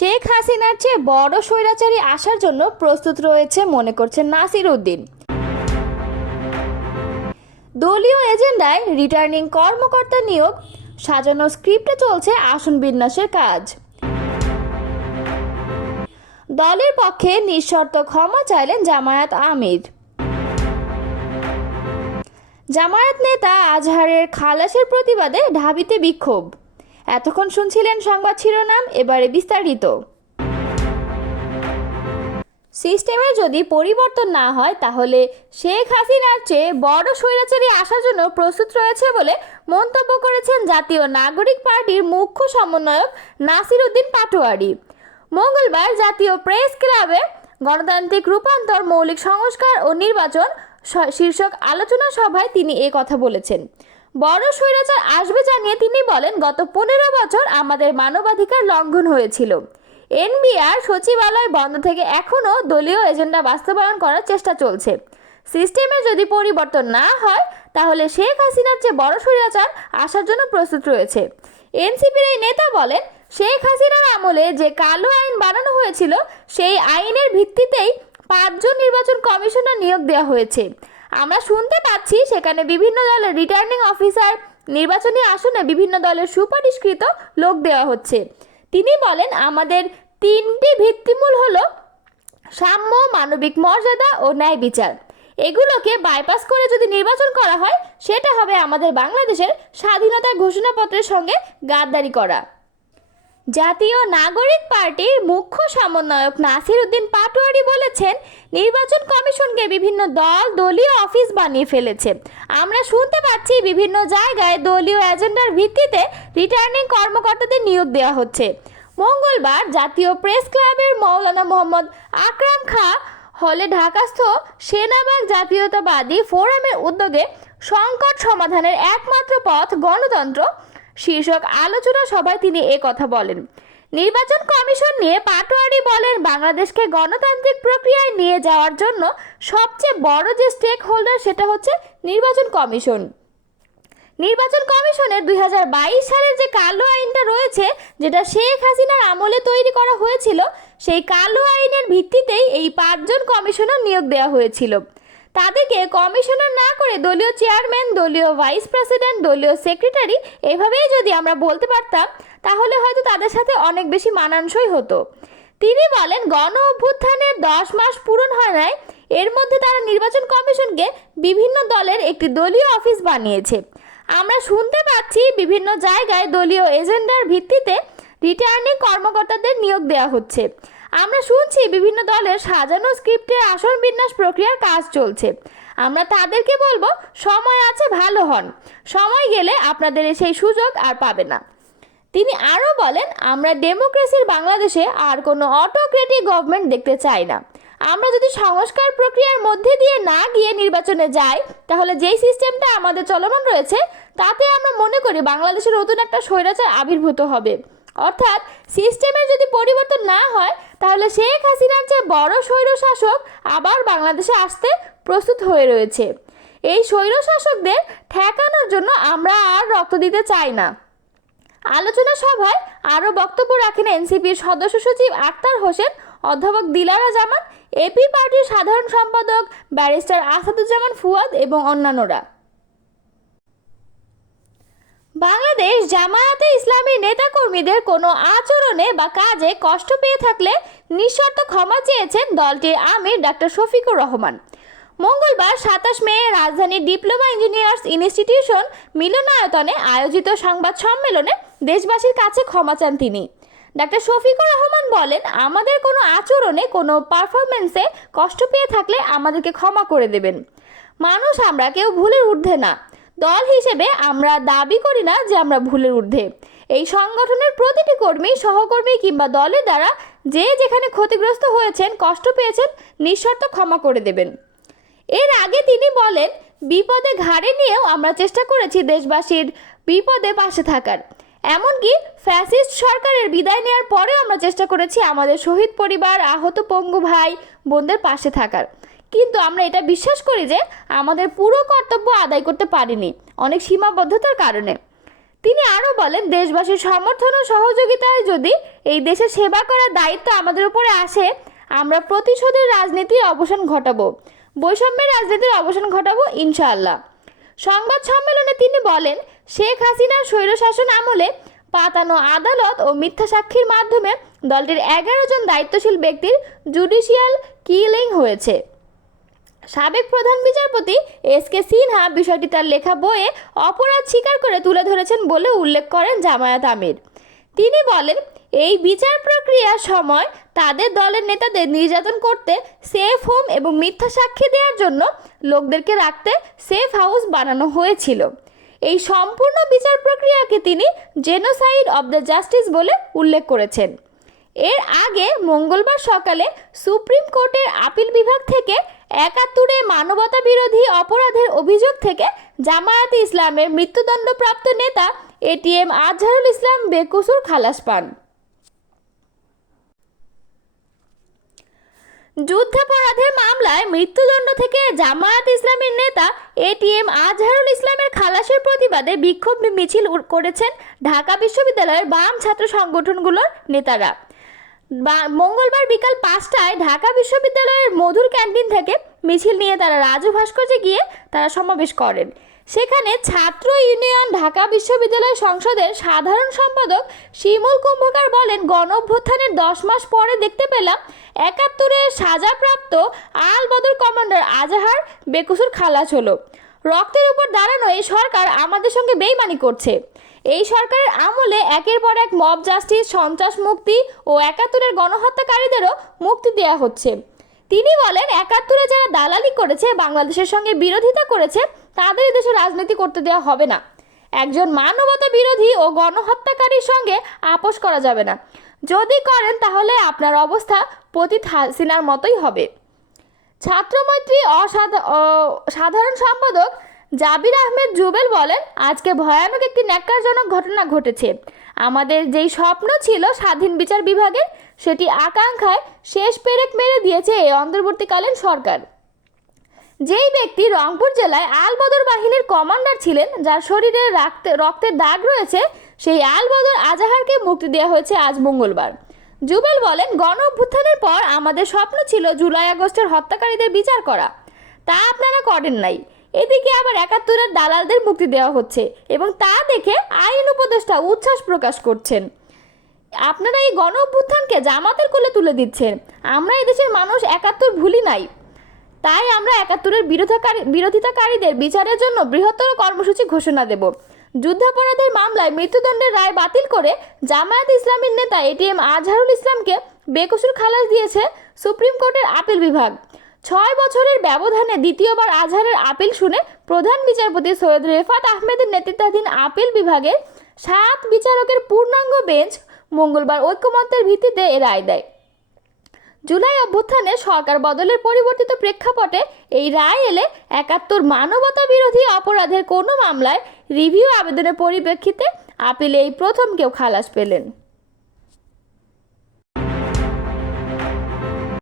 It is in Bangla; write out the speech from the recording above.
শেখ হাসিনার চেয়ে বড় স্বৈরাচারী আসার জন্য প্রস্তুত রয়েছে মনে করছেন নাসির উদ্দিন। দলীয় এজেন্ডায় রিটার্নিং কর্মকর্তা নিয়োগ, সাজানো স্ক্রিপ্টে চলছে আসন বিন্যাসের কাজ। দলের পক্ষে নিঃশর্ত ক্ষমা চাইলেন জামায়াত আমির। জামায়াত নেতা আজহারের খালাসের প্রতিবাদে ঢাবিতে বিক্ষোভ। এতক্ষণ শুনছিলেন সংবাদ শিরোনাম, এবারে বিস্তারিত। সিস্টেমের যদি পরিবর্তন না হয় তাহলে শেখ হাসিনার চেয়ে বড় স্বৈরাচারী আসার জন্য প্রস্তুত রয়েছে বলে মন্তব্য করেছেন জাতীয় নাগরিক পার্টির মুখ্য সমন্বয়ক নাসির উদ্দিন পাটোয়ারি। মঙ্গলবার জাতীয় প্রেস ক্লাবে গণতান্ত্রিক রূপান্তর, মৌলিক সংস্কার ও নির্বাচন শীর্ষক আলোচনা সভায় তিনি এই কথা বলেছেন। বড় স্বৈরাচার আসবে জানিয়ে তিনি বলেন, গত 15 বছর আমাদের মানবাধিকার লঙ্ঘন হয়েছিল। এনবিআর সচিবালয় বন্ধ থেকে এখনও দলীয় এজেন্ডা বাস্তবায়ন করার চেষ্টা চলছে। সিস্টেমে যদি পরিবর্তন না হয় তাহলে শেখ হাসিনার চেয়ে বড় স্বৈরাচার আসার জন্য প্রস্তুত রয়েছে। এনসিপির এই নেতা বলেন, শেখ হাসিনার আমলে যে কালো আইন বানানো হয়েছিল সেই আইনের ভিত্তিতেই 5 জন নির্বাচন কমিশনার নিয়োগ দেওয়া হয়েছে। আমরা শুনতে পাচ্ছি সেখানে বিভিন্ন দলের রিটার্নিং অফিসার, নির্বাচনী আসনে বিভিন্ন দলের সুপারিশকৃত লোক দেওয়া হচ্ছে। তিনি বলেন, আমাদের 3টি ভিত্তিমূল হলো সাম্য, মানবিক মর্যাদা ও ন্যায় বিচার। এগুলোকে বাইপাস করে যদি নির্বাচন করা হয় সেটা হবে আমাদের বাংলাদেশের স্বাধীনতার ঘোষণাপত্রের সঙ্গে গাদ্দারি করা। জাতীয় নাগরিক পার্টির মুখ্য সমন্বয়ক নাসির উদ্দিন পাটোয়ারি বলেছেন, নির্বাচন কমিশনকে বিভিন্ন দল দলীয় অফিস বানিয়ে ফেলেছে। আমরা শুনতে পাচ্ছি বিভিন্ন জায়গায় দলীয় এজেন্ডার ভিত্তিতে রিটার্নিং কর্মকর্তাদের নিয়োগ দেওয়া হচ্ছে। মঙ্গলবার জাতীয় প্রেস ক্লাবের মাওলানা মোহাম্মদ আকরাম খাঁ হলে ঢাকাস্থ সেনাবাগ জাতীয়তাবাদী ফোরামের উদ্যোগে সংকট সমাধানের একমাত্র পথ গণতন্ত্র শীর্ষক আলোচনা সভায় তিনি কথা বলেন। নির্বাচন কমিশন নিয়ে পাটোয়ারি বলেন, বাংলাদেশকে গণতান্ত্রিক প্রক্রিয়ায় নিয়ে যাওয়ার জন্য সবচেয়ে বড় যে স্টেক হোল্ডার সেটা হচ্ছে নির্বাচন কমিশন। নির্বাচন কমিশনের 2022 সালের যে কালো আইনটা রয়েছে, যেটা শেখ হাসিনার আমলে তৈরি করা হয়েছিল, সেই কালো আইনের ভিত্তিতেই এই 5 জন কমিশনার নিয়োগ দেওয়া হয়েছিল। তাদেরকে কমিশনার না করে দলীয় চেয়ারম্যান, দলীয় ভাইস প্রেসিডেন্ট, দলীয় সেক্রেটারি এভাবেই যদি আমরা বলতে পারতাম তাহলে হয়তো তাদের সাথে অনেক বেশি মানানসই হতো। তিনি বলেন, গণ অভ্যুত্থানের 10 মাস পূরণ হয় নাই, এর মধ্যে তারা নির্বাচন কমিশনকে বিভিন্ন দলের একটি দলীয় অফিস বানিয়েছে। আমরা শুনতে পাচ্ছি বিভিন্ন জায়গায় দলীয় এজেন্ডার ভিত্তিতে রিটার্নিং কর্মকর্তাদের নিয়োগ দেওয়া হচ্ছে। আমরা শুনছি বিভিন্ন দলের সাজানো স্ক্রিপ্টের আসন বিন্যাস প্রক্রিয়ার কাজ চলছে। আমরা তাদেরকে বলবো, সময় আছে, ভালো হন, সময় গেলে আপনাদের সেই সুযোগ আর পাবে না। তিনি আরও বলেন, আমরা ডেমোক্রেসির বাংলাদেশে আর কোনো অটোক্রেটিক গভর্নমেন্ট দেখতে চাই না। আমরা যদি সংস্কার প্রক্রিয়ার মধ্যে দিয়ে না গিয়ে নির্বাচনে যাই তাহলে যেই সিস্টেমটা আমাদের চলমান রয়েছে তাতে আমরা মনে করি বাংলাদেশের নতুন একটা স্বৈরাচার আবির্ভূত হবে। অর্থাৎ সিস্টেমের যদি পরিবর্তন না হয় তাহলে শেখ হাসিনার চেয়ে বড় স্বৈরশাসক আবার বাংলাদেশে আসতে প্রস্তুত হয়ে রয়েছে। এই স্বৈরশাসকদের ঠেকানোর জন্য আমরা আর রক্ত দিতে চাই না। আলোচনা সভায় আরও বক্তব্য রাখেন এনসিপির সদস্য সচিব আক্তার হোসেন, অধ্যাপক দিলারা জামান, এপি পার্টির সাধারণ সম্পাদক ব্যারিস্টার আসাদুজ্জামান ফুয়াদ এবং অন্যান্যরা। বাংলাদেশ জামায়াতে ইসলামীর নেতাকর্মীদের কোনো আচরণে বা কাজে কষ্ট পেয়ে থাকলে নিঃশর্ত ক্ষমা চেয়েছেন দলটির আমির ডাক্তার শফিকুর রহমান। মঙ্গলবার 27 মে রাজধানীর ডিপ্লোমা ইঞ্জিনিয়ার্স ইনস্টিটিউশন মিলনায়তনে আয়োজিত সংবাদ সম্মেলনে দেশবাসীর কাছে ক্ষমা চান তিনি। ডাক্তার শফিকুর রহমান বলেন, আমাদের কোনো আচরণে, কোনো পারফরমেন্সে কষ্ট পেয়ে থাকলে আমাদেরকে ক্ষমা করে দেবেন। মানুষ আমরা, কেউ ভুলের ঊর্ধ্বে না। দল হিসেবে আমরা দাবি করি না যে আমরা ভুলের ঊর্ধ্বে। এই সংগঠনের প্রতিটি কর্মী, সহকর্মী কিংবা দলের দ্বারা যে যেখানে ক্ষতিগ্রস্ত হয়েছেন, কষ্ট পেয়েছেন, নিঃশর্ত ক্ষমা করে দেবেন। এর আগে তিনি বলেন, বিপদে ঘাড়ে নিয়েও আমরা চেষ্টা করেছি দেশবাসীর বিপদে পাশে থাকার। এমনকি ফ্যাসিস্ট সরকারের বিদায় নেওয়ার পরেও আমরা চেষ্টা করেছি আমাদের শহীদ পরিবার, আহত পঙ্গু ভাই বোনদের পাশে থাকার। কিন্তু আমরা এটা বিশ্বাস করি যে আমাদের পুরো কর্তব্য আদায় করতে পারিনি অনেক সীমাবদ্ধতার কারণে। তিনি আরও বলেন, দেশবাসীর সমর্থন ও সহযোগিতায় যদি এই দেশের সেবা করার দায়িত্ব আমাদের উপরে আসে, আমরা প্রতিশোধের রাজনীতির অবসান ঘটাবো, বৈষম্যের রাজনীতির অবসান ঘটাবো ইনশাআল্লাহ। সংবাদ সম্মেলনে তিনি বলেন, শেখ হাসিনার স্বৈরশাসন আমলে পাতানো আদালত ও মিথ্যা সাক্ষীর মাধ্যমে দলটির 11 জন দায়িত্বশীল ব্যক্তির জুডিশিয়াল কিলিং হয়েছে। সাবেক প্রধান বিচারপতি এস.কে. সিনহা বিষয়টি তার লেখা বইয়ে অপরাধ স্বীকার করে তুলে ধরেছেন বলে উল্লেখ করেন জামায়াত আমির। তিনি বলেন, এই বিচার প্রক্রিয়ার সময় তাদের দলের নেতাদের নির্যাতন করতে সেফ হোম এবং মিথ্যা সাক্ষী দেওয়ার জন্য লোকদেরকে রাখতে সেফ হাউস বানানো হয়েছিল। এই সম্পূর্ণ বিচার প্রক্রিয়াকে তিনি জেনোসাইড অব দ্য জাস্টিস বলে উল্লেখ করেছেন। এর আগে মঙ্গলবার সকালে সুপ্রিম কোর্টের আপিল বিভাগ থেকে 71 মানবতা বিরোধী অপরাধের অভিযোগ থেকে জামায়াতে ইসলামের মৃত্যুদণ্ডপ্রাপ্ত নেতা এটিএম আজহারুল ইসলাম বেকসুর খালাস পান। যুদ্ধাপরাধের মামলায় মৃত্যুদণ্ড থেকে জামায়াত ইসলামের নেতা এটিএম আজহারুল ইসলামের খালাসের প্রতিবাদে বিক্ষোভ মিছিল করেছেন ঢাকা বিশ্ববিদ্যালয়ের বাম ছাত্র সংগঠনগুলোর নেতারা। মঙ্গলবার বিকাল 5টায় ঢাকা বিশ্ববিদ্যালয়ের মধুর ক্যান্টিন থেকে মিছিল নিয়ে তারা রাজু ভাস্কর্যে গিয়ে তারা সমাবেশ করেন। সেখানে ছাত্র ইউনিয়ন ঢাকা বিশ্ববিদ্যালয় সংসদের সাধারণ সম্পাদক শিমুল কুম্ভকার বলেন, গণ অভ্যুত্থানের 10 মাস পরে দেখতে পেলাম 71-এর সাজাপ্রাপ্ত আল বদর কমান্ডার আজহার বেকসুর খালাস হলো। রক্তের উপর দাঁড়ানো এই সরকার আমাদের সঙ্গে বেইমানি করছে। এই সরকারের আমলে একের পর এক মব জাস্টিস, সন্ত্রাস মুক্তি ও 71-এর গণহত্যাকারীদেরও মুক্তি দেওয়া হচ্ছে। তিনি বলেন, 71-এ যারা দালালি করেছে, বাংলাদেশের সঙ্গে বিরোধিতা করেছে, তাদের দেশে রাজনীতি করতে দেওয়া হবে না। একজন মানবতা বিরোধী ও গণহত্যাকারীর সঙ্গে আপোষ করা যাবে না। যদি করেন তাহলে আপনার অবস্থা পতিত হাসিনার মতোই হবে। ছাত্রমৈত্রী সাধারণ সম্পাদক জাবির আহমেদ জুবেল বলেন, আজকে ভয়ানক একটি ন্যাক্কারজনক ঘটনা ঘটেছে। আমাদের যেই স্বপ্ন ছিল স্বাধীন বিচার বিভাগের, সেটি আকাঙ্ক্ষায় শেষ পেরেক মেরে দিয়েছে এই অন্তর্বর্তীকালীন সরকার। যেই ব্যক্তি রংপুর জেলায় আল বদর বাহিনীর কমান্ডার ছিলেন, যার শরীরে রক্তের দাগ রয়েছে, সেই আল বদর আজহারকে মুক্তি দেওয়া হয়েছে আজ মঙ্গলবার। জুবেল বলেন, গণ অভ্যুত্থানের পর আমাদের স্বপ্ন ছিল জুলাই আগস্টের হত্যাকারীদের বিচার করা, তা আপনারা করেন নাই। এদিকে আবার 71-এর দালালদের মুক্তি দেওয়া হচ্ছে এবং তা দেখে আইন উপদেষ্টা উচ্ছ্বাস প্রকাশ করছেন। আপনারা এই গণ অভ্যুত্থানকে জামাতের কোলে তুলে দিচ্ছেন। আমরা এই দেশের মানুষ 71 ভুলি নাই, তাই আমরা 71-এর বিরোধিতাকারীদের বিচারের জন্য বৃহত্তর কর্মসূচি ঘোষণা দেব। যুদ্ধাপরাধের মামলায় মৃত্যুদণ্ডের রায় বাতিল করে জামায়াত ইসলামের নেতা এটিএম আজহারুল ইসলামকে বেকসুর খালাস দিয়েছে সুপ্রিম কোর্টের আপিল বিভাগ। 6 বছরের ব্যবধানে দ্বিতীয়বার আজহারের আপিল শুনে প্রধান বিচারপতি সৈয়দ রেফাত আহমেদের নেতৃত্বাধীন আপিল বিভাগের 7 বিচারকের পূর্ণাঙ্গ বেঞ্চ মঙ্গলবার ঐকমত্যের ভিত্তিতে এ রায় দেয়। জুলাই অভ্যুত্থানে সরকার বদলের পরিবর্তিত প্রেক্ষাপটে এই রায় এলে 71 মানবতা বিরোধী অপরাধের কোনো মামলায় রিভিউ আবেদনের পরিপ্রেক্ষিতে আপিলে এই প্রথম কেউ খালাস পেলেন।